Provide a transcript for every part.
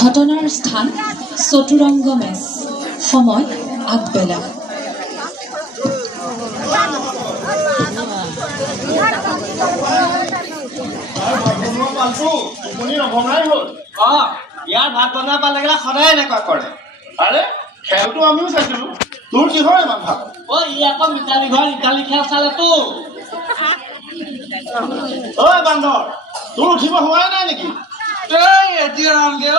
ঘটনাৰ স্থান চতুৰংগ মেচ, সময় আগবেলা। ইয়াৰ ভাত বনোৱা পালে সদায় এনেকুৱা কৰে। আৰে খেলটো আমিও চাইছিলো, তোৰ কিহৰ ইমান ভাল? ই আকৌ মিতালী ঘৰ ইটালী খেল চালেতো। ঐ বান্দৰ, তোৰ উঠিব হোৱাই নাই নেকি? এতিয়া নামগে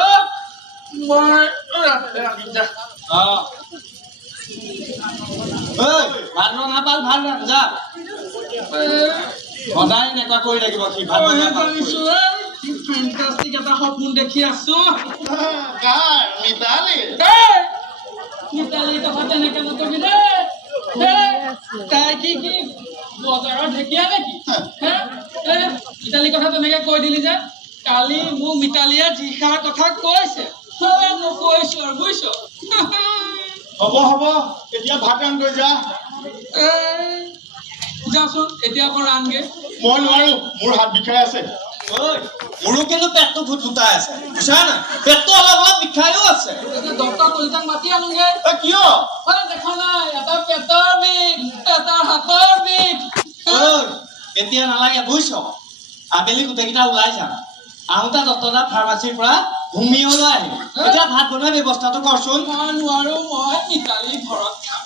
ভাত বনা পাল ভাল যা। সদায় এনেকুৱা কৰি থাকিব সি। ভাত এটা সপোন দেখি আছো। কাৰ মিতালী? মিতালী কথা তেনেকে নকবি দে। তাই কি বজাৰৰ ঢেকীয়া নেকি? মিতালী কথা তেনেকে কৈ দিলি যে। কালি মোক মিতালীয়ে যিষাৰ কথা কৈছে মই কৈছো আৰু বুজিছ। হ'ব এতিয়া ভাত ৰান্ধ গৈ যা। যাচোন এতিয়া আকৌ ৰান্ধগে। মই নোৱাৰো, মোৰ হাত বিষাই আছে। মোৰো কিন্তু পেটটো ফুটাই আছে, বুজিছা না? পেটটো অলপ বিষায়ো আছে। ডক্টৰ কলিতাক মাতি আনোগে। কিয়? দেখা নাই, এটা পেটৰ বিষ, এটা হাতৰ বিষ। এতিয়া নালাগে বুজিছ, আবেলি গোটেইকেইটা ওলাই যাম। আহোঁতে দত্তদা ফাৰ্মাচীৰ পৰা হোমিঅ লৈ আহিম। এতিয়া ভাত বনোৱাৰ ব্যৱস্থাটো কৰচোন। মই নোৱাৰো, মই মিতালী ঘৰত খাম।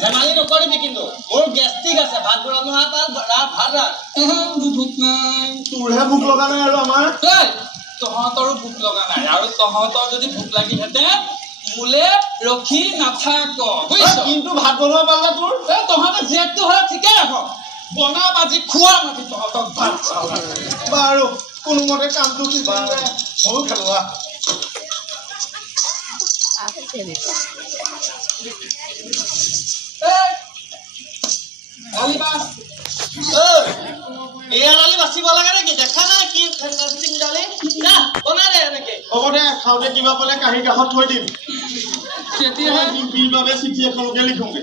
ধেমালি নকৰিবি কিন্তু, মোৰ গেষ্ট্ৰিক আছে। ভাত বনোৱা ভাত ৰাখ। ভোক নাই। তোৰহে ভোক লগা নাই আৰু আমাৰ? তহঁতৰো ভোক লগা নাই, আৰু তহঁতৰ যদি ভোক লাগিহেঁতেন মোলে ৰখি নাথাক বুজিছ। কিন্তু ভাত বনোৱা পালে তোৰ? তহঁতে জেদটো হলে ঠিকে ৰাখ, বনা বাজি খোৱা মাতি তহঁতক ভাত চাউল। বাৰু কোনোমতে কামটো কিবা সৰু খেলোৱা। এয়ালি বাচিব লাগে নেকি? দেখা নাই কি বনাই দে এনেকে। হ'ব দে, খাওঁতে কিবা পালে কাঁহী কাষত থৈ দিম। তেতিয়াহে ডিম্পিৰ বাবে চিঠি এখনকে লিখোগে।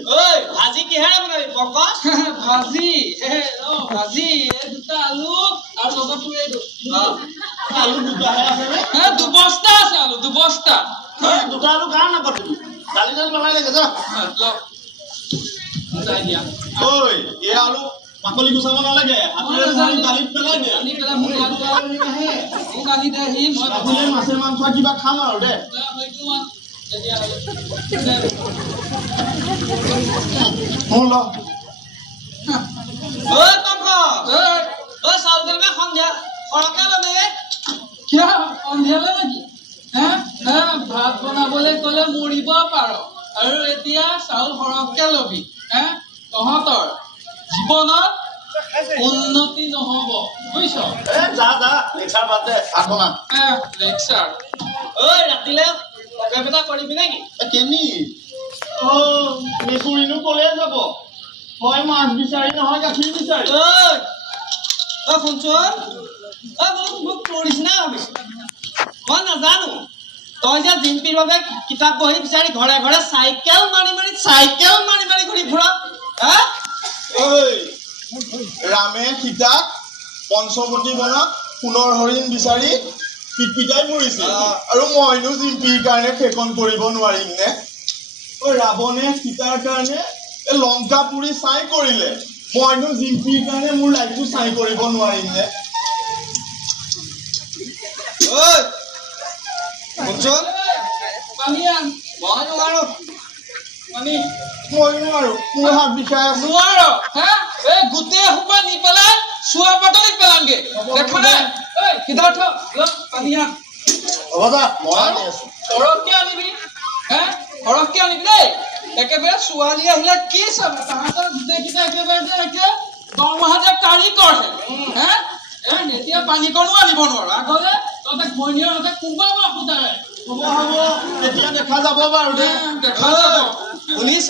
ভাজি কিহেৰে বনাবি পক? ভাজি ভাজি দুটা আলু আৰু লগত তোৰ এইটো আলু দুটাহে আছে নে? দুবস্তা আছে আলু, দুবস্তা। দুটা আলু কাৰ নাপাত দিবি? দালি দালি বনাই লাগে যা। ঐ এই আলু বাকলি গুচাব নালাগে, দালিত পেলাই দে। মাছে মাংস কিবা খাম আৰু দে। ভাত বনাবলৈ কলে মৰিব পাৰ, আৰু এতিয়া চাউল সৰহকে লবি। তহঁতৰ জীৱনত উন্নতি নহব বুজিছ। যা লেকচাৰ বাদ দে, ভাত বনা। লেকচাৰ ৰাতিলে এটা কৰিবি নেকি? কেনি? মেকুৰীনো কলে যাব? হয় মাছ বিচাৰি, নহয় গাখীৰ বিচাৰি। শুনচোন, মোক তোৰ নিচিনা ভাবিছো। মই নাজানো তই যে ডিম্পিৰ বাবে কিতাপ বহি বিচাৰি ঘৰে ঘৰে চাইকেল মাৰি মাৰি ঘূৰি ফুৰ। ৰামে সীতাক পঞ্চৱতী বনত সোণৰ হৰিণ বিচাৰি পিটপিটাই মৰিছিল, আৰু মইনো জিম্পিৰ কাৰণে সেইখন কৰিব নোৱাৰিম নে? ৰাৱণে সীতাৰ কাৰণে লংকা পুৰি চাই কৰিলে, মইনো জিম্পিৰ কাৰণে মোৰ লাইফটো চাই কৰিব নোৱাৰিম নে? মই নোৱাৰো, মোৰ হাত বিষাই আছে। গোটেই সোপা নি পেলাই চোৱা পাতলিত পেলামগে। দেখা নাই সিদ্ধাৰ্থ সৰহকে আনিবি, সৰহকে আনিবি দেই। একেবাৰে ছোৱালী আহিলে কি চাব, তাহাঁতৰ গোটেইকেইটা একেবাৰে যে এতিয়া দৰমহা যে কাৰিকৰহে। এতিয়া পানীকণো আনিব নোৱাৰো, আগলে তহঁতে ঘৈণীৰ হাতে কোবাব ফুটাৰে। হ'ব এতিয়া দেখা যাব বাৰু দে। শুনিছ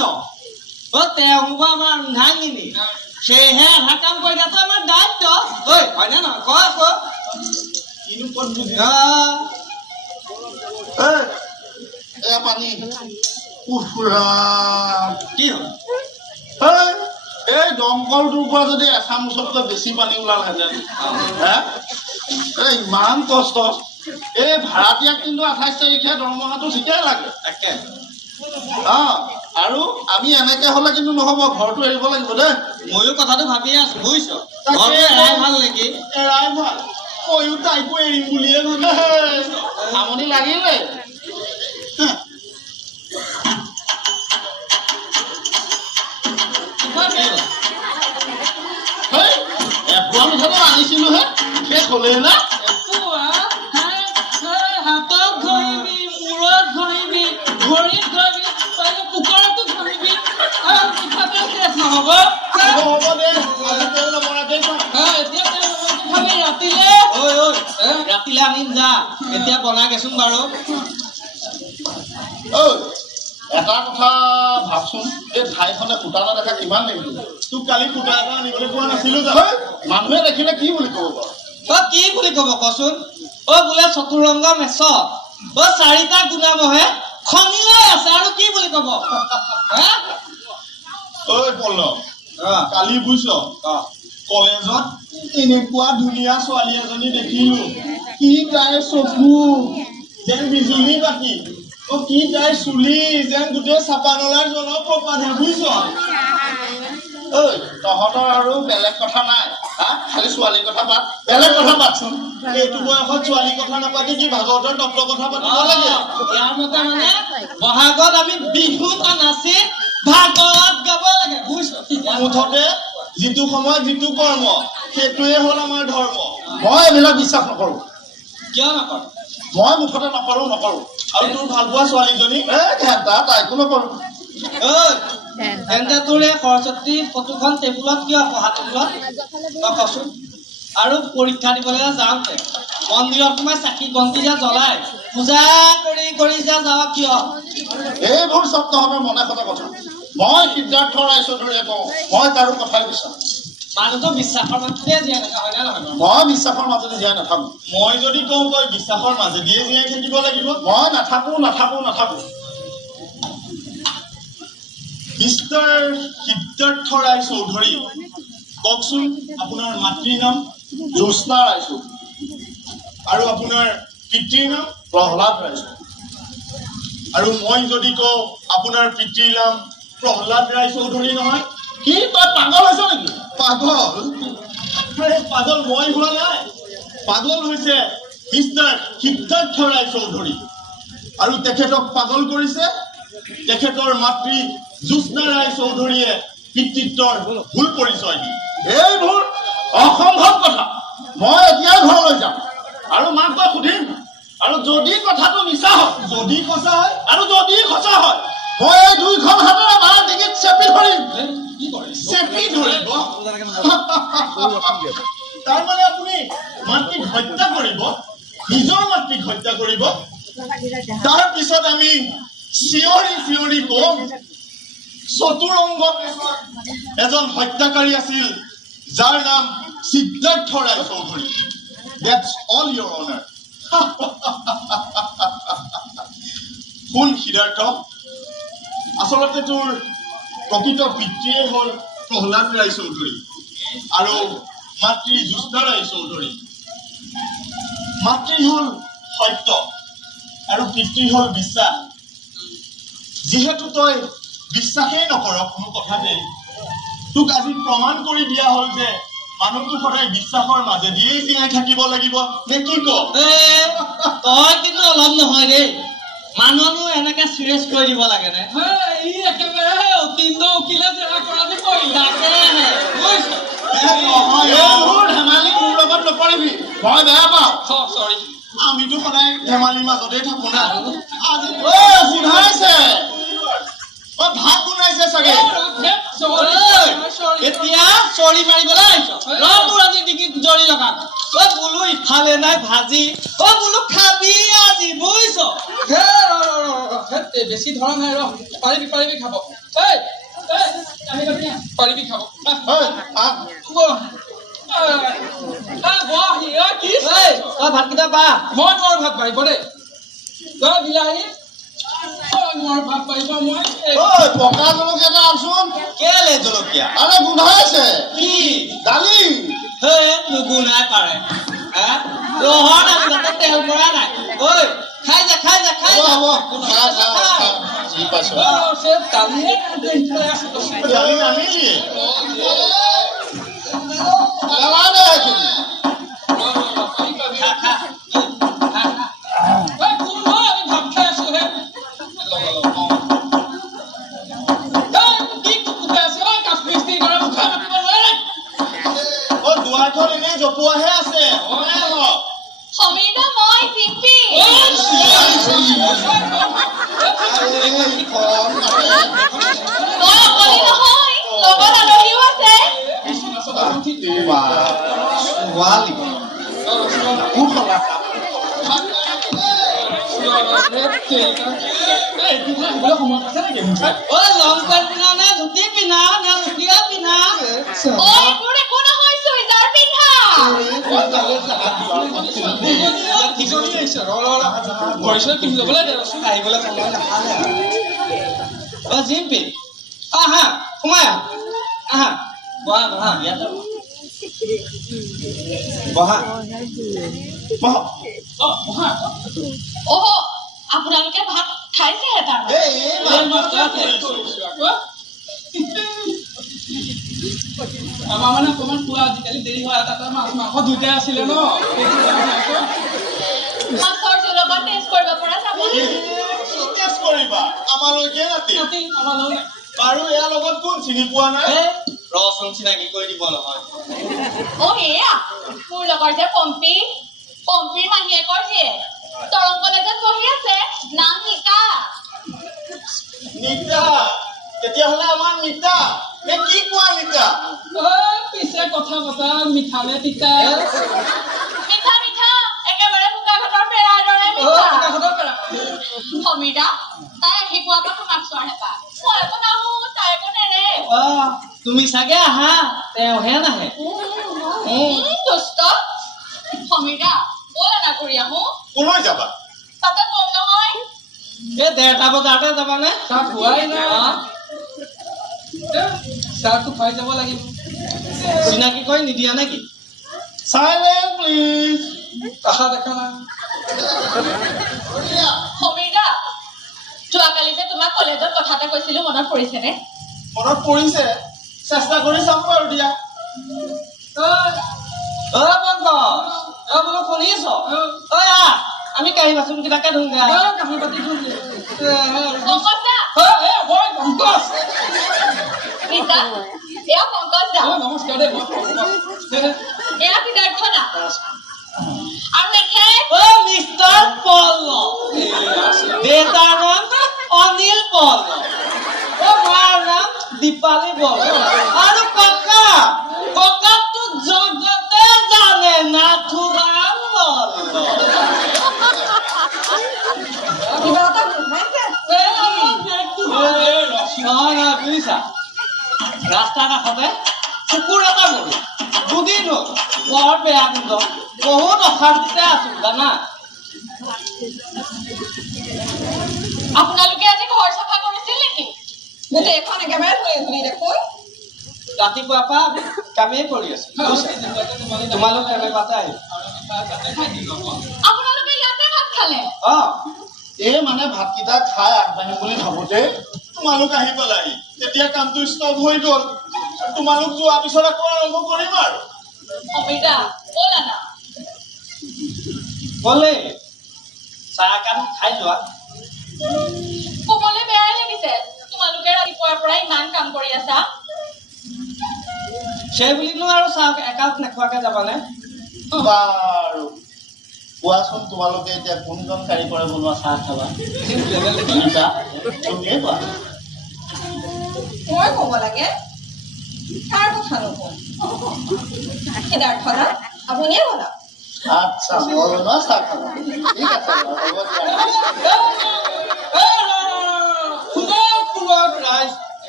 তেওঁ হ'ব আমাৰ নাঙিনি, সেয়েহে আধা কাম কৰি দিয়াটো আমাৰ দায়িত্ব। হয়নে নহয় ক আকৌ? কিনো ক'ত বুজি পানী কি হ'ল? এই দমকলটোৰ পৰা যদি এচামুচতকৈ বেছি পানী ওলালহেঁতেন, ইমান কষ্ট এই ভাড়াতীয়াক কিন্তু 28 তাৰিখে দৰমহাটো ঠিকেই লাগে তাকে আৰু আমি এনেকে হলে কিন্তু নহব ঘৰটো এৰিব লাগিব দেই ময়ো কথাটো ভাবিয়ে আছো বুজিছ তাকে। ঘৰটো এৰাই ভাল নেকি এৰাই ভাল ময়ো তাইকো এৰিম বুলিয়ে ভাবিছো আমনি লাগিলে এপোৱা মিঠাটো আনিছিলোহে শেষ হলেই না হাতত ঘঁহিবি মূৰত ঘঁহিবি ভৰিত ঘঁহিবি পাৰিলে কুকাৰতো ঘঁহিবি পিঠাটো শেষ নহ'ব হ'ব দে আজি তেল নমৰাকেই খাম এতিয়া খাবি ৰাতিলে ৰাতিলে আনিম যা এতিয়া বনাগেচোন বাৰু ঐ এটা কথা ভাবচোন এই ঠাইখনে ফুটা নেদেখা কিমান দেখিলো তোক কালি সূতা এটা আনিবলৈ কোৱা নাছিলো জানো মানুহে দেখিলে কি বুলি ক'ব বাৰু কি বুলি ক'ব কচোন বোলে চতুৰংগ মেচ চাৰিটা গুণামহে খনি লৈ আছে আৰু কি বুলি ক'ব ঐ পল্লৱ কালি বুজিছ কলেজত এনেকুৱা ধুনীয়া ছোৱালী এজনী দেখিলো কি তাইৰ চকু যেন বিজুলী বাতি কি তাইৰ চুলি যেন গোটেই চাপানলাৰ জলপ্ৰপাতহে বুজিছ ঐ তহঁতৰ আৰু বেলেগ কথা নাই খালি ছোৱালীৰ কথা পাত বেলেগ কথা পাতচোন এইটো বয়সত ছোৱালীৰ কথা নাপাতি কি ভাগৱতৰ তত্ত্ব কথা পাতিব লাগে ইয়াৰ মতে মানে বহাগত আমি বিহুত নাচি ভাগৱত গাব লাগে বুজিছ মুঠতে যিটো সময়ত যিটো কৰ্ম সেইটোৱে হ'ল আমাৰ ধৰ্ম মই এইবিলাক বিশ্বাস নকৰো কিয় নকৰ মই মুঠতে নকৰো আৰু তোৰ ভাল পোৱা ছোৱালীজনী ঘেণ্টা তাইকো নকৰো তেন্তে তোৰ এই সৰস্বতী ফটোখন টেবুলত কিয় পঢ়া টেবুলত তই কচোন আৰু পৰীক্ষা দিবলৈ যাওঁতে মন্দিৰত সোমাই চাকি বন্তি যে জ্বলাই পূজা কৰি যে যাওঁ কিয় এইবোৰ চব তহঁতৰ মনে কথা কথা মই সিদ্ধাৰ্থ ৰায়চৌধুৰীয়ে কওঁ মই তাৰো কথাই বিশ্বাস মানুহটো বিশ্বাসৰ মাজতে জীয়াই থকা হয় নে নহয় মই বিশ্বাসৰ মাজতে জীয়াই নাথাকো মই যদি কওঁ তই বিশ্বাসৰ মাজেদিয়ে জীয়াই থাকিব লাগিব মই নাথাকো মিষ্টাৰ সিদ্ধাৰ্থ ৰায়চৌধুৰী কওকচোন আপোনাৰ মাতৃৰ নাম জ্যোৎস্না ৰায়চৌধুৰী আৰু আপোনাৰ পিতৃৰ নাম প্ৰহ্লাদ ৰায়চৌধুৰী আৰু মই যদি কওঁ আপোনাৰ পিতৃৰ নাম প্ৰহ্লাদ ৰায়চৌধুৰী নহয় কি তই পাগল হৈছ নেকি পাগল মই হোৱা নাই পাগল হৈছে মিষ্টাৰ সিদ্ধাৰ্থ ৰায়চৌধুৰী আৰু তেখেতক পাগল কৰিছে তেখেতৰ মাতৃ জ্যোৎস্না ৰায়চৌধুৰীয়ে পিতৃত্বৰ ভুল পৰিচয় দি এইবোৰ অসম্ভৱ কথা মই এতিয়াই ঘৰলৈ যাম আৰু মাক গৈ সুধিম আৰু যদি কথাটো মিছা হয় যদি সঁচা হয় আৰু যদি সঁচা হয় মই এই দুইখন হাতেৰে মাৰ ডিঙিত চেপি ধৰিম চেপি ধৰিব তাৰমানে আপুনি মাতৃক হত্যা কৰিব নিজৰ মাতৃক হত্যা কৰিব তাৰপিছত আমি চিঞৰি কম চতুৰংগ এজন হত্যাকাৰী আছিল যাৰ নাম Siddharth Roychowdhury That's all your honor. শুন সিদ্ধাৰ্থ আচলতে তোৰ প্ৰকৃত পিতৃয়ে হ'ল প্ৰহ্লাদ ৰায়চৌধুৰী আৰু মাতৃ জ্যোৎস্না ৰায়চৌধুৰী মাতৃ হ'ল সত্য আৰু পিতৃ হ'ল বিশ্বাস যিহেতু তই বিশ্বাসেই নকৰ কোনো কথাতেই তোক আজি প্ৰমাণ কৰি দিয়া হ'ল যে মানুহটো সদায় বিশ্বাসৰ মাজেদিয়েই জীয়াই থাকিব লাগিব নে কি ক তই কিন্তু অলপ নহয় দেই মানুহনো এনেকে চিৰিয়াছ কৰি দিব লাগে নে ই একেবাৰে অতীন্দ্ৰ উকিলে জেৰা কৰাটো কৰিলে ধেমালি মোৰ লগত নকৰিবি মই বেয়া পাওঁ চৰি আমিতো সদায় ধেমালিৰ মাজতে থাকো না আজি শুনাইছে ভাত বনাইছে চাগে এতিয়া চৰি মাৰিবলৈ আহিছ তোৰ আজি ডিঙিত জৰি লগা বোলো ইফালে নাই ভাজি বোলো খাবি আজি বুজিছ বেছি ধৰা নাই পাৰিবি খাব পাৰিবি খাব ভাতকেইটা পা মই বৰ ভাত পাৰিব দেই তই বিলাহী ভাত পাৰিব মই পকা জলকীয়া এটা আনচোন কেলে জলকীয়া আৰে গোন্ধাইছে কি দালি নুগুণাই পাৰে ৰহৰ দালি ভাতত তেল মৰা নাই ঐ খাই যা হ'ব ঠিক পাইছো দালি নামিলি দুৱাৰখন এনেই জপোৱাহে আছে সমীৰা মই জিম্পি মই অকলে নহয় লগত আলহীও আছে ছোৱালী লং পেণ্ট পিন্ধা নে ধুতি পিন্ধা নে লুটিয়া পিন্ধা ঐ এইবোৰ একো নহয় চুইজাৰ পিন্ধা আহিবলৈ সময় নাপালে জিম্পি আহা সোমাই আহা বহা ইয়াতে বহা অহ আপোনালোকে ভাত খাইছেহে আমাৰ মানে অকমান খোৱা আজিকালি দেৰি হয় তাতে মাছ মাংস দুইটাই আছিলে ন মাছৰ জোল অকণ টেষ্ট কৰিব পৰা যাব কৰিবা আমালৈকে ৰাতি বাৰু ইয়াৰ লগত কোন চিনি পোৱা নাই ৰচোন চিনাকি কৰি দিব নহয় অ' এয়া মোৰ লগৰ যে পম্পীৰ মাহীয়েকৰ জীয়েক দৰং কলেজত পঢ়ি আছে নাম নিকা নিতা তেতিয়াহ'লে আমাৰ নিতা নে কি কোৱা নিতা পিছে কথা পতা মিঠা নে তিতা মিঠা মিঠা একেবাৰে বোকাঘাটৰ পেৰাৰ দৰে মিঠা সমীৰা তাই আহি পোৱাৰ পৰা তোমাক চোৱাৰ হেঁপাহ মই একো নাহো তাই একো নেৰে তুমি চাগে আহা তেওঁহে নাহে দুষ্ট সমীৰা ব'লা না কৰি আহো কলৈ যাবা তাতে কম নহয় এই 1:30 বজাতে যাবানে চাহ খোৱাই নাই চাহটো খুৱাই যাব লাগিব চিনাকি কৰি নিদিয়া নেকি চাইলেণ্ট প্লিজ আশা দেখা নাই সমীৰা যোৱাকালি যে তোমাক কলেজত কথা এটা কৈছিলো মনত পৰিছেনে মনত পৰিছে চেষ্টা কৰি চাম বাৰু দিয়া বোলো শুনিছ ঐ আমি কাঁহী বাচন কেইটাকে ধুংগে কাঁহী পাতি পংকজ দা ৰীতা এয়া পংকজ দা নমস্কাৰ দেই এয়া সিদ্ধাৰ্থ দা আৰু এখেত মিষ্টাৰ পল্ল দেউতাৰ নাম অনিল পল্ল মাৰ নাম দীপালী বল্ল আৰু ককাকটো জগতে জানে নাথুৰাম বল্ল নহয় বুজিছা ৰাস্তাৰ কাষতে কুকুৰ এটা মৰিল দুদিন হ'ল বৰ বেয়া গোন্ধ বহুত অশান্তিতে আছো জানা আপোনালোকে আজি ঘৰ চাফা কৰিছিল নেকি গোটেইখন একেবাৰে ধুই দেখোন ৰাতিপুৱাৰ পৰা আমি কামেই কৰি আছো তোমালোক কেনেকুৱাতে আহিল আপোনালোকে ইয়াতে ভাত খালে এই মানে ভাতকেইটা খাই আগবাঢ়িম বুলি ভাবোতে তোমালোক আহি পেলাহি তেতিয়া কামটো ষ্টপ হৈ গ'ল তোমালোক যোৱাৰ পিছত আকৌ আৰম্ভ কৰিম আৰু সমীৰা ব'লা না বলে চাহকাপ খাই যোৱা ক'বলৈ বেয়াই লাগিছে তোমালোকে ৰাতিপুৱাৰ পৰা ইমান কাম কৰি আছা সেই বুলিনো আৰু চাহ একাপ নোখোৱাকে যাবানে বাৰু কোৱাচোন তোমালোকে এতিয়া কোনজন কাৰিকৰে বনোৱা চাহ খাবা তুমিয়ে কোৱা মই ক'ব লাগে কাৰ কথা নকওঁ সিদ্ধাৰ্থ দা আপুনিয়ে বনাওক আচ্ছা মই বনোৱা চাহ খাবা ঠিক আছে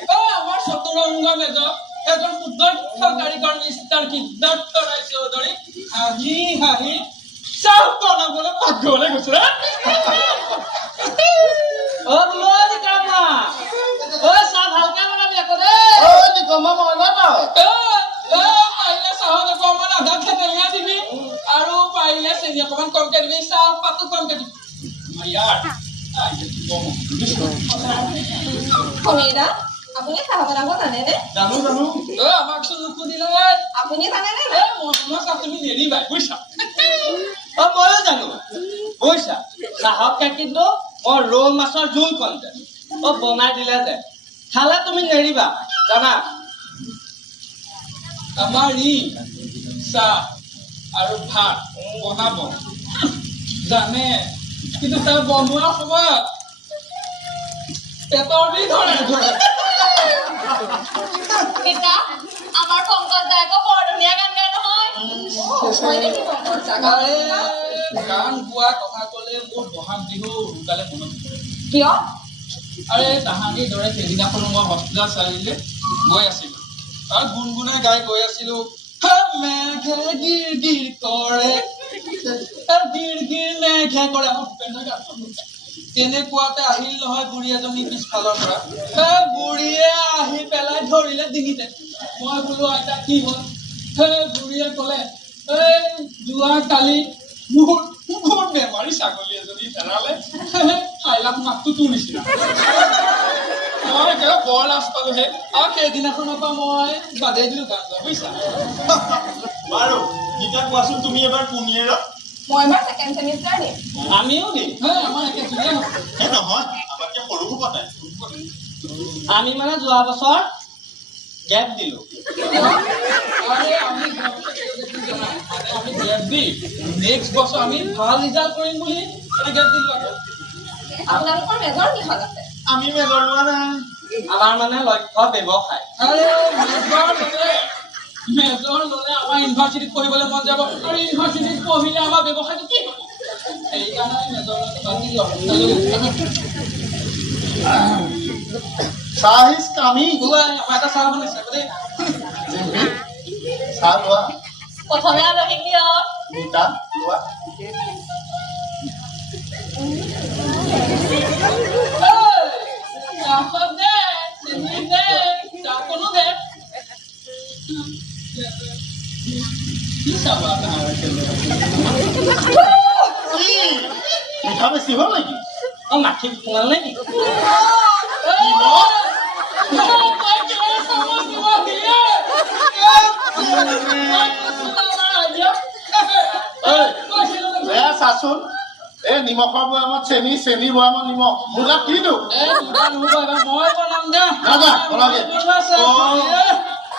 হ'ব আমাৰ চতুৰংগ মেজৰ এজন সুদক্ষ কাৰিকৰ মিষ্টাৰ সিদ্ধাৰ্থ ৰায় চৌধুৰী হাঁহি হাঁহি চাহ বনাবলৈ পাকঘৰলৈ গৈছে চাহ ভালকে বনাবি আকৌ চাহত অকমান আধা থেতেলীয়া দিবি আৰু কমকে দিবি চাহপাতো কমকে দিবি আমাৰ ইয়াৰ সমীৰা আপুনি চাহ বনাব জানেনে জানো জানো আমাক চোন নুসুধিলে আপুনি জানেনে মই চাহ তুমি নেৰিবাই বুজিছা ময়ো জানো বুজিছা চাহতকে কিন্তু মই ৰৌ মাছৰ জোল কণ যে বনাই দিলে যে খালে তুমি নেৰিবা জানা আমাৰ ই চাহ আৰু ভাত বনাব জানে কিন্তু তাৰ বনোৱাৰ সময়ত পেটৰ বিষ ধৰে পিতা আমাৰ পংকজ দাই আকৌ বৰ ধুনীয়া গান গায় নহয় হয় নেকি পংকজ দা গান গোৱা কথা ক'লে মোৰ বহাগ বিহু সোনকালে মনত পৰে কিয় আৰে তাহানিৰ দৰে সেইদিনাখনো মই হস্পিটেল চাৰিআলিলৈ গৈ আছিলোঁ আৰু গুণগুণাই গাই গৈ আছিলোঁ মেঘে গিৰ গিৰ কৰে গিৰ গিৰ মেঘে কৰে আমাৰ ভূপেন্দ্ৰ গান তেনেকুৱাতে আহিল নহয় বুঢ়ী এজনী পিছফালৰ পৰা বুঢ়ীয়ে আহি পেলাই ধৰিলে ডিঙিতে মই বোলো আইতা কি হ'ল বুঢ়ীয়ে ক'লে এই যোৱা কালি মোৰ বেমাৰী ছাগলী এজনী হেৰালে খাইলাক মাতটো তোৰ নিচিনা মই একেবাৰে বৰ লাজ পালোহে আৰু সেইদিনাখনৰ পৰা মই বাদেই দিলো গান গোৱা বুজিছা বাৰু গীতা কোৱাচোন তুমি এবাৰ কুনিয়েৰত মই এবাৰ ছেকেণ্ড ছেমিষ্টাৰ দিম আমিও দিম আমাৰ একে ধুনীয়া হ'ব এই নহয় আমাতকে সৰু হ'ব তাই আমি মানে যোৱা বছৰ গেপ দিলো আমি গেপ দি নেক্সট বছৰ আমি ভাল ৰিজাল্ট কৰিম বুলি গেপ দিলো আপোনালোকৰ মেজৰ কিহত আছে আমি মেজৰ লোৱা নাই আমাৰ মানে লক্ষ্য ব্যৱসায় মেজৰ ল'লে আমাৰ ইউনিভাৰ্চিটিত পঢ়িবলৈ মন যাব আৰু ইউনিভাৰ্চিটিত পঢ়িলে আমাৰ ব্যৱসায়টো কি হ'ব সেইকাৰণে মেজৰ চাহ ইজ কামিং আমাৰ এটা চাহ বনাইছে দেই চাহ লোৱা প্ৰথমে আলহীক দিয়ক মিতা লোৱা চাহপাত দে চেনি দে চাহকণো দে কি চাবা মিঠা বেছি হ'ল নেকি মাখি সোমাল নেকি বেয়া চাচোন এই নিমখৰ বৈয়ামত চেনি চেনি বৈয়ামত নিমখ মোৰ গাত কিনো মই বনাম দে দাদা বনাগে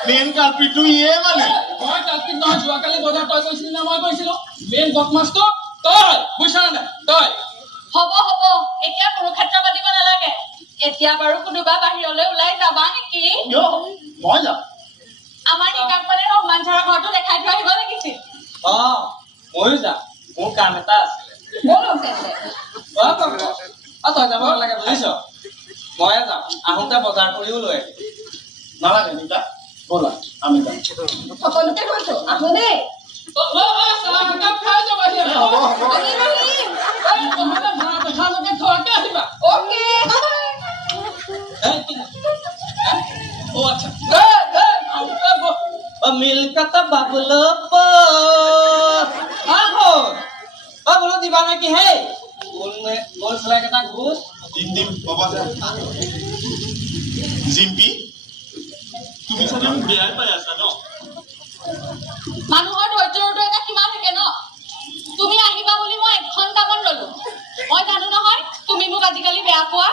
মেইন কালপিটো ইয়ে মানে মই কালপিত নহয় যোৱাকালি বজাৰ তই কৈছিলি না মই কৈছিলো মেইন বদমাছটো তই বুজিছা নে তই হ'ব হ'ব এতিয়া কুৰুক্ষেত্ৰ পাতিব নালাগে এতিয়া বাৰু কোনোবা বাহিৰলৈ ওলাই যাবা নেকি মই যাম আমাৰ নিকাক মানে ৰহমান ছাৰৰ ঘৰটো দেখাই থৈ আহিব লাগিছিল ময়ো যাম মোৰ কাম এটা আছিলে ব'লক তেন্তে তই যাব নালাগে বুজিছ ময়ে যাম আহোঁতে বজাৰ কৰিও লৈ আহিম নালাগে মিতা ব'লা আমি যাম সকলোকে কৈছো আহো দেই মিলকতা বাবুলো বোলো দিবা নেকি হে গোল চলাই কেইটা ঘোষ দিম দিম হ'ব জিম্পি তুমি চাগে মোক বেয়াই পাই আছা ন মানুহৰ ধৈৰ্য্যৰটো এটা সীমা থাকে ন তুমি আহিবা বুলি মই 1 ঘণ্টামান ললো মই জানো নহয় তুমি মোক আজিকালি বেয়া পোৱা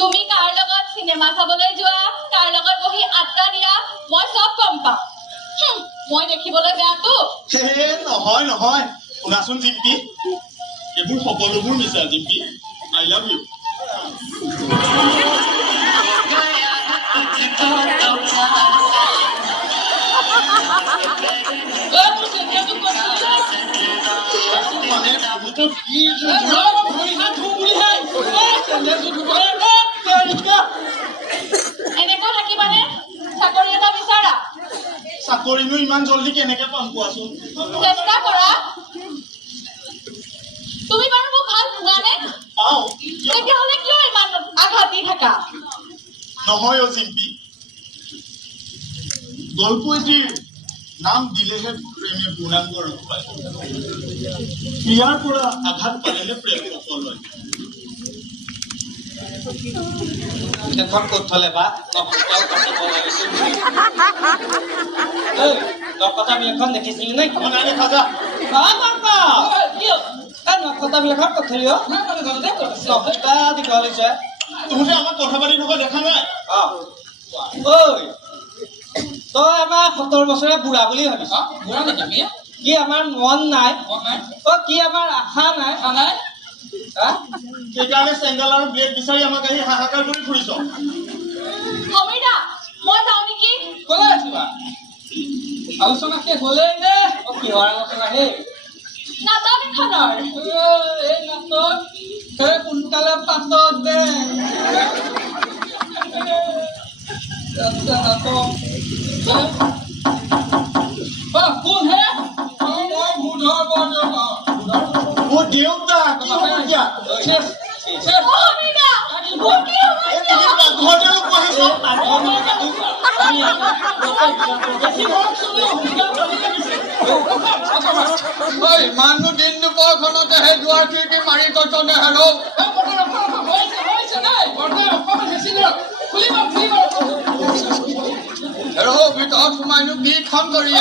তুমি কাৰ লগত চিনেমা চাবলৈ যোৱা কাৰ লগত বহি আড্ডা দিয়া মই চব গম পাওঁ মই দেখিবলৈ বেয়াটো নহয় নহয় শুনাচোন জিম্পি এইবোৰ সকলোবোৰ মিছা জিম্পি আই লাভ ইউ এনেকৈ থাকিবানে চাকৰি এটা বিচাৰা চাকৰিনো ইমান জল্দি কেনেকে পাম কোৱাচোন চেষ্টা কৰা তুমি বাৰু মোক ভাল পোৱানে পাওঁ তেতিয়াহ'লে কিয় ইমান আঘাত দি থাকা নহয় জিম্পি গল্প এটিৰ নাম দিলেহে প্ৰেমে পূৰ্ণাংগ ৰূপ পায় ইয়াৰ পৰা আঘাত পালেহে প্ৰেম সফল হয় এখন ক'ত থলে বা নকটাও কাটিব লাগিছিল নকটা বিলাকখন দেখিছিলি নে আমাৰ নাই দেখা যা নকটা বিলাকখন ক'ত থলি নকটা দীঘল হৈছে তহঁতে আমাক কথা পাতি থকা দেখা নাই ঐ তই আমাৰ 70 বছৰীয়া বুঢ়া বুলি ভাবিছ কি আমাৰ মন নাই কি আমাৰ আশা নাই সেইকাৰণে চেণ্ডেল আৰু ব্লেড বিচাৰি আমাক আহি হাহাকাৰ কৰি ফুৰিছ সমীৰা মই যাওঁ নেকি ক'লে আছিবা আলোচনা শেষ হ'লেই নে কিহৰ আলোচনা হে নাটক এখনৰ এই নাটক সেই সোনকালে পাতত দে নাটক কোন হে মই বুধৰ বৰদেউতা মোৰ দেউতা কি হ'ব এতিয়া সমীৰা মোৰ কি হ'ব ঘৰতে লোক আহিছ ইমানো দিন দুপৰখনতে সেই দুৱাৰ খিৰিকী মাৰি তনে হেৰৌ হেৰৌ ভিতৰত সোমাইনো কি খন কৰি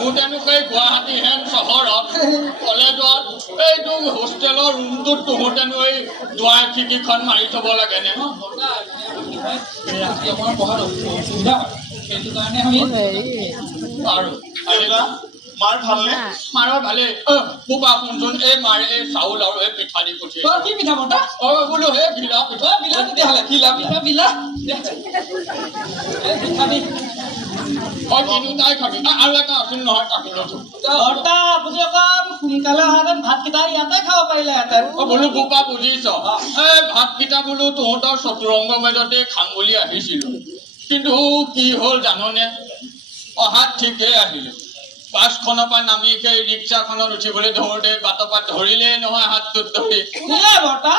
তোতেনো সেই গুৱাহাটী হেন চহৰত কলেজত এইটো হোষ্টেলৰ ৰুমটোত তোতেনো এই দুৱাৰ খিৰিকীখন মাৰি থব লাগে নে পঢ়াত অসুবিধা হয় সেইটো কাৰণে আমি আৰু আহিলা মাৰ ভালনে মাৰৰ ভালেই কোপা শুনচোন এই মাৰ এই চাউল আৰু এই পিঠা দি পঠিয়াই কি পিঠা বৰ্তা বোলো সেই ভিলা পিঠা ভিলা তেতিয়াহ'লে ভিলা পিঠা ভিলা পিঠা দি তিনিওটাই খাবি আৰু এটা আছিল নহয় তাকে লৈছো আপুনি অকণ সোনকালে অহাহেঁতেন ভাতকেইটা ইয়াতে খাব পাৰিলেহেঁতেন বোলো বোপা বুজিছ এই ভাতকেইটা বোলো তহঁতৰ চতুৰংগ মেজতে খাম বুলি আহিছিলো কিন্তু কি হ'ল জাননে অহাত ঠিকেই আহিলো বাছখনৰ পৰা নামি সেই ৰিক্সাখনত উঠিবলৈ ধৰোঁতে বাটৰ পৰা ধৰিলেই নহয় হাতটোত ধৰি কোনে বৰ্তা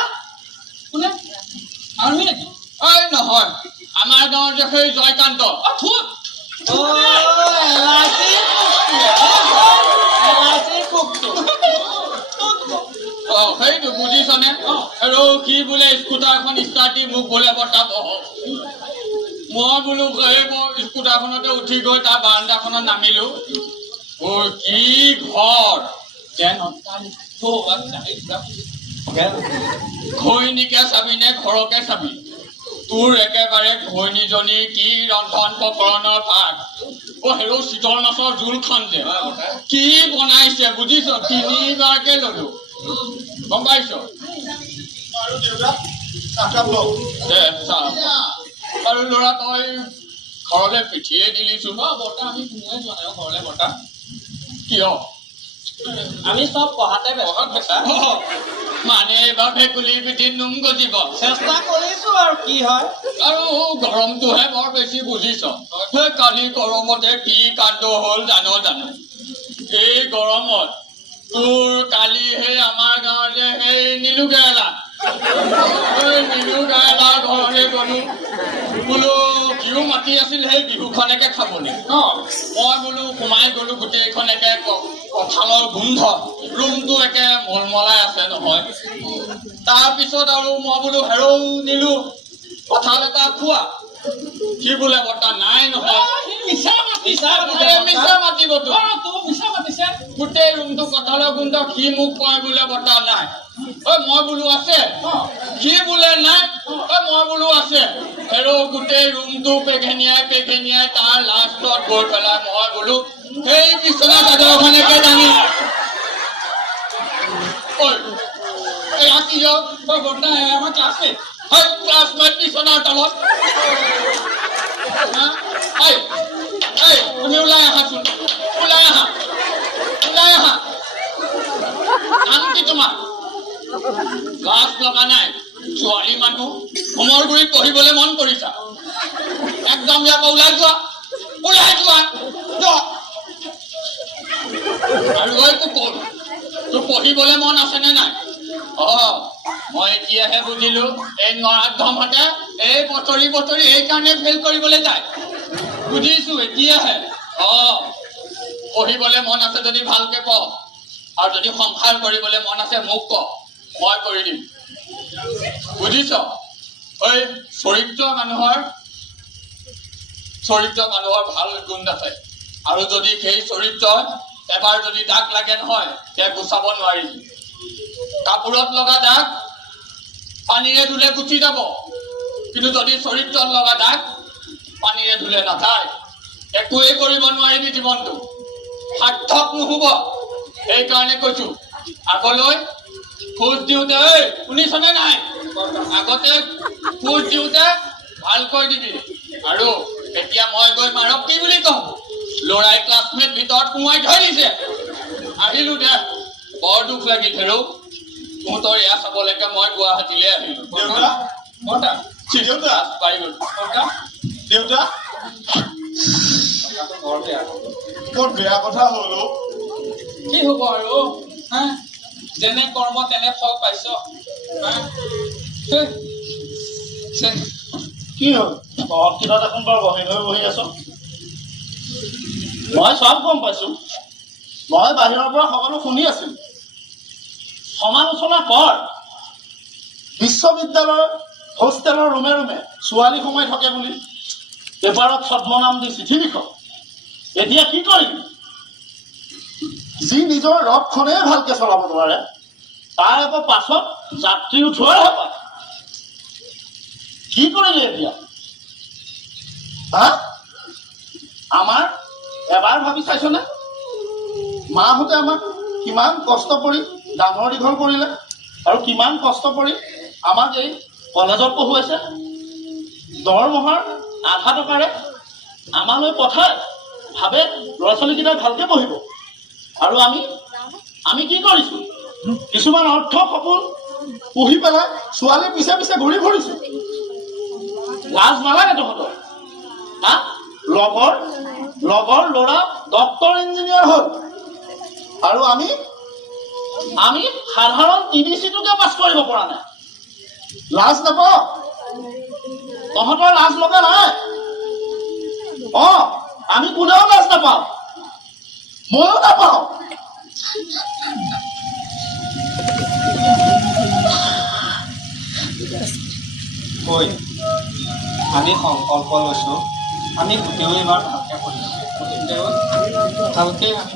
কোনে আমি নেকি এই নহয় আমাৰ গাঁৱৰ যে সেই জয়কান্ত সেইটো বুজিছনে আৰু কি বোলে স্কুটাৰখন ষ্টাৰ্ট দি মোক বোলে বৰ্তা বহক মই বোলো সেই স্কুটাৰখনতে উঠি গৈ তাৰ বাৰাণ্ডাখনত নামিলো কি ঘৰ ঘৈণীকে চাবি নে ঘৰকে চাবি তোৰ একেবাৰে ঘৈণীজনী কি ৰন্ধন প্ৰকৰণৰ ভাত হেৰৌ চিতল মাছৰ জোলখন যে কি বনাইছে বুজিছ 3বাৰকে ললো গম পাইছ আৰু দেউতা চাহকাপ লওক আৰু ল'ৰা তই ঘৰলৈ পিঠিয়ে দিলিচোন বৰ্তা আমি কোনোৱে যোৱা নাই ঘৰলৈ বৰ্তা কিয় আমি চব পঢ়াতে মানে এইবাৰ ভেকুলী পিঠিত নোম গজিব চেষ্টা কৰিছো আৰু কি হয় আৰু গৰমটোহে বৰ বেছি বুজিছ সেই কালি গৰমতে কি কাণ্ড হ'ল জানো এই গৰমত তোৰ কালি সেই আমাৰ গাঁৱৰ যে সেই নীলু কেৰেলা ঘৰলৈ গলো বোলো বিহু মাতি আছিল সেই বিহুখনকে খাবলৈ মই বোলো সোমাই গলো গোটেইখন একে কঁঠালৰ গোন্ধ ৰুমটো একে মলমলাই আছে নহয় তাৰপিছত আৰু মই বোলো হেৰৌ নিলো কঁঠাল এটা খোৱা সি বোলে বৰ্তা নাই নহয় মিছা মাতিবতো গোটেই ৰুমটো কঁঠালৰ গোন্ধ সি মোক কয় বোলে বৰ্তা নাই মই বোলো আছে সি বোলে নাই মই বোলো আছে হেৰৌ গোটেই ৰুমটো পেঘেনিয়াই তাৰ লাষ্টত গৈ পেলাই মই বোলো সেই বিচনা চাদৰখনকে দাঙি বৰ্তা আমাৰ ক্লাছমেট ক্লাছমেট বিচনাৰ তলত তুমি ওলাই আহাচোন ওলাই আহা নাম কি তোমাৰ লাজ লগা নাই ছোৱালী মানুহ হোমৰ গুৰিত পঢ়িবলৈ মন কৰিছা একদম ইয়াৰ পৰা ওলাই যোৱা আৰু তোৰ পঢ়িবলৈ মন আছেনে নাই মই এতিয়াহে বুজিলো এই নৰাধমহঁতে এই বতৰি এইকাৰণে ফেইল কৰিবলৈ যায় বুজিছো এতিয়াহে পঢ়িবলৈ মন আছে যদি ভালকে পঢ় আৰু যদি সংসাৰ কৰিবলৈ মন আছে মোক ক মই কৰি দিম বুজিছ ঐ চৰিত্ৰ মানুহৰ ভাল গুণ আছে আৰু যদি সেই চৰিত্ৰত এবাৰ যদি দাগ লাগে নহয় তে গুচাব নোৱাৰি কাপোৰত লগা দাগ পানীৰে ধুলে গুচি যাব কিন্তু যদি চৰিত্ৰত লগা দাগ পানীৰে ধুলে নাযায় একোৱেই কৰিব নোৱাৰিবি জীৱনটো সাৰ্থক নহব এইকাৰণে কৈছো আগলৈ খোজ দিওঁতে শুনিছনে নাই আগতে খোজ দিওঁতে ভালকৈ দিবি আৰু এতিয়া মই গৈ মাৰক কি বুলি কওঁ ল'ৰাই ক্লাছমেট ভিতৰত সোমাই থৈ দিছে আহিলো দে বৰ দুখ লাগিল হেৰৌ তহঁতৰ এয়া চাবলৈকে মই গুৱাহাটীলৈ আহিলো দেউতা পাই গলো দেউতা বৰ বেয়া কথা হ'ল অ'। কি হব আৰু যেনে কৰ্ম তেনে ফল পাইছ কি হ'ল তহঁত কিবা দেখোন বাৰু বহি আছ মই চব গম পাইছো মই বাহিৰৰ পৰা সকলো শুনি আছিলো সমালোচনা কৰ বিশ্ববিদ্যালয়ৰ হোষ্টেলৰ ৰুমে ছোৱালী সোমাই থাকে বুলি পেপাৰত ছদ্মনাম দি চিঠি লিখ এতিয়া কি কৰিবি যি নিজৰ ৰথখনেই ভালকে চলাব নোৱাৰে তাৰ আকৌ পাছত যাত্ৰী উঠোৱাৰ হেঁপাহ কি কৰিলি এতিয়া আমাৰ এবাৰ ভাবি চাইছনে মাহঁতে আমাক কিমান কষ্ট কৰি ডাঙৰ দীঘল কৰিলে আৰু কিমান কষ্ট কৰি আমাক এই কলেজত পঢ়ুৱাইছে দৰমহাৰ আধা টকাৰে আমালৈ পঠাই ভাবে ল'ৰা ছোৱালীকেইটাই ভালকে পঢ়িব আৰু আমি কি কৰিছো কিছুমান অৰ্থ সপোন পুহি পেলাই ছোৱালীৰ পিছে পিছে ঘূৰি ফুৰিছো লাজ নালাগে তহঁতৰ লগৰ ল'ৰা ডক্তৰ ইঞ্জিনিয়াৰ হ'ল আৰু আমি সাধাৰণ TBCটোকে পাছ কৰিব পৰা নাই লাজ নাপাওঁ তহঁতৰ লাজ লগা নাই আমি কোনেও লাজ নাপাওঁ ময়ো নাপাওঁ আমি সংকল্প লৈছো আমি গোটেই এইবাৰ ভালকে পঢ়িম ভালকে আমি